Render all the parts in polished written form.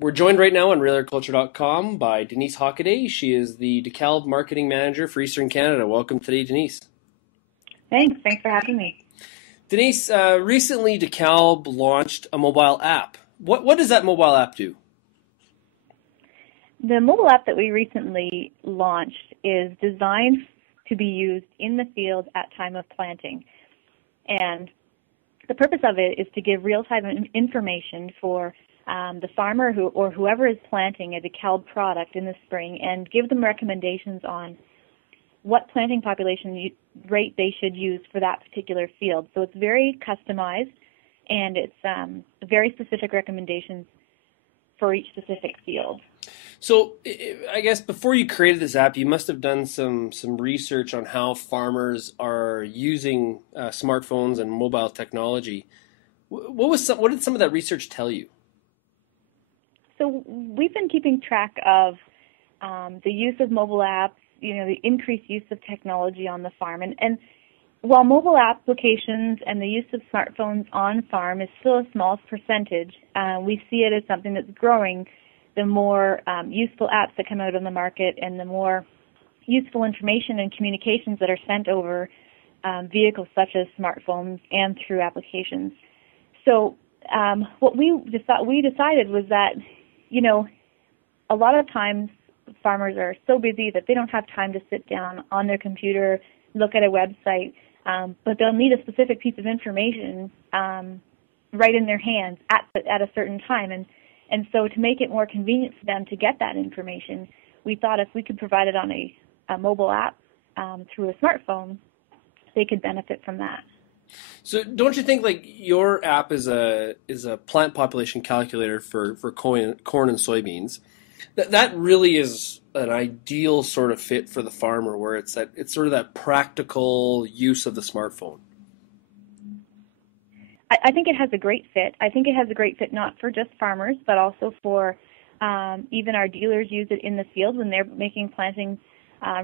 We're joined right now on RealAgriculture.com by Denise Hockaday. She is the Dekalb Marketing Manager for Eastern Canada. Welcome today, Denise. Thanks. Thanks for having me. Denise, recently Dekalb launched a mobile app. What does that mobile app do? The mobile app that we recently launched is designed to be used in the field at time of planting. And the purpose of it is to give real-time information for the farmer or whoever is planting a Dekalb product in the spring, and give them recommendations on what planting population rate they should use for that particular field. So it's very customized, and it's very specific recommendations for each specific field. So I guess before you created this app, you must have done some research on how farmers are using smartphones and mobile technology. What did some of that research tell you? So we've been keeping track of the use of mobile apps, the increased use of technology on the farm. And while mobile applications and the use of smartphones on farm is still a small percentage, we see it as something that's growing. The more useful apps that come out on the market and the more useful information and communications that are sent over vehicles such as smartphones and through applications. So what we decided was that, a lot of times farmers are so busy that they don't have time to sit down on their computer, look at a website, but they'll need a specific piece of information right in their hands at a certain time. And so to make it more convenient for them to get that information, we thought if we could provide it on a mobile app through a smartphone, they could benefit from that. So don't you think like your app is a plant population calculator for corn and soybeans? That really is an ideal sort of fit for the farmer, where it's sort of that practical use of the smartphone. I think it has a great fit. I think it has a great fit not for just farmers, but also for even our dealers use it in the field when they're making planting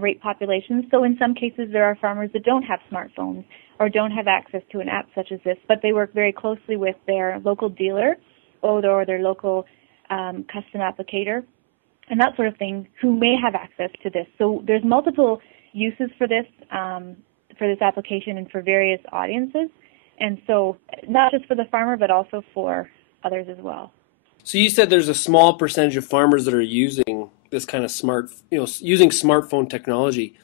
rate populations. So in some cases there are farmers that don't have smartphones or don't have access to an app such as this, but they work very closely with their local dealer or their local custom applicator and that sort of thing, who may have access to this. So there's multiple uses for this application and for various audiences. And so not just for the farmer, but also for others as well. So you said there's a small percentage of farmers that are using this kind of using smartphone technology.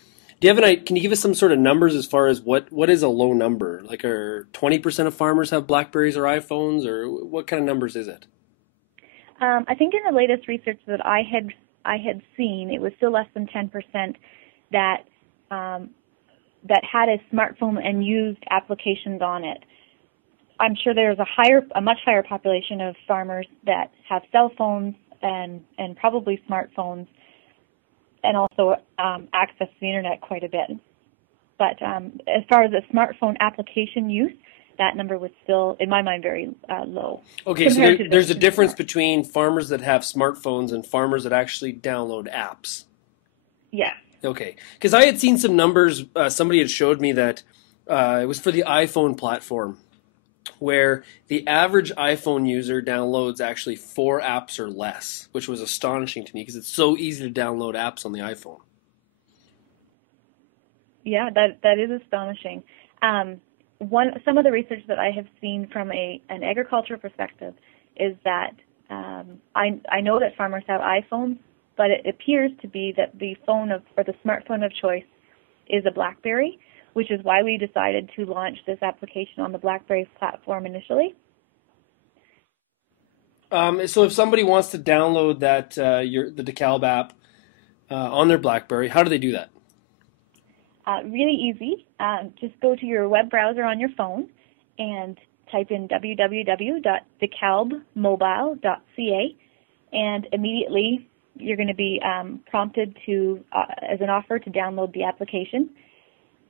Do you have can you give us some sort of numbers as far as what is a low number? Like, are 20% of farmers have Blackberries or iPhones, or what kind of numbers is it? I think in the latest research that I had seen, it was still less than 10% that had a smartphone and used applications on it. I'm sure there's a much higher population of farmers that have cell phones and probably smartphones, and also access to the internet quite a bit. But as far as the smartphone application use, that number was still, in my mind, very low. Okay, so there's a difference between farmers that have smartphones and farmers that actually download apps. Yeah. Okay, because I had seen some numbers. Somebody had showed me that it was for the iPhone platform, where the average iPhone user downloads actually 4 apps or less, which was astonishing to me because it's so easy to download apps on the iPhone. Yeah, that is astonishing. Some of the research that I have seen from an agriculture perspective is that I know that farmers have iPhones, but it appears to be that the smartphone of choice is a Blackberry, which is why we decided to launch this application on the Blackberry platform initially. So if somebody wants to download the Dekalb app on their Blackberry, how do they do that? Really easy. Just go to your web browser on your phone and type in www.dekalbmobile.ca, and immediately you're going to be prompted as an offer to download the application.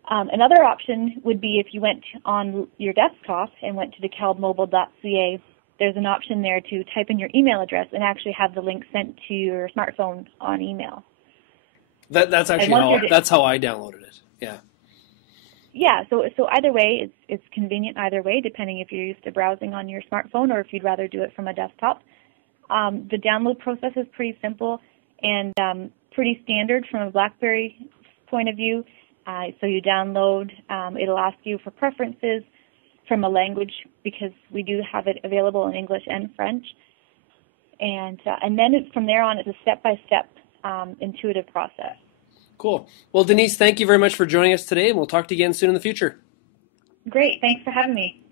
Another option would be if you went on your desktop and went to dekalbmobile.ca, there's an option there to type in your email address and actually have the link sent to your smartphone on email. That's actually how I downloaded it. Yeah. Yeah, so either way, it's convenient either way, depending if you're used to browsing on your smartphone or if you'd rather do it from a desktop. The download process is pretty simple and pretty standard from a Blackberry point of view. So you download, it'll ask you for preferences from a language because we do have it available in English and French. And then from there on, it's a step-by-step intuitive process. Cool. Well, Denise, thank you very much for joining us today, and we'll talk to you again soon in the future. Great. Thanks for having me.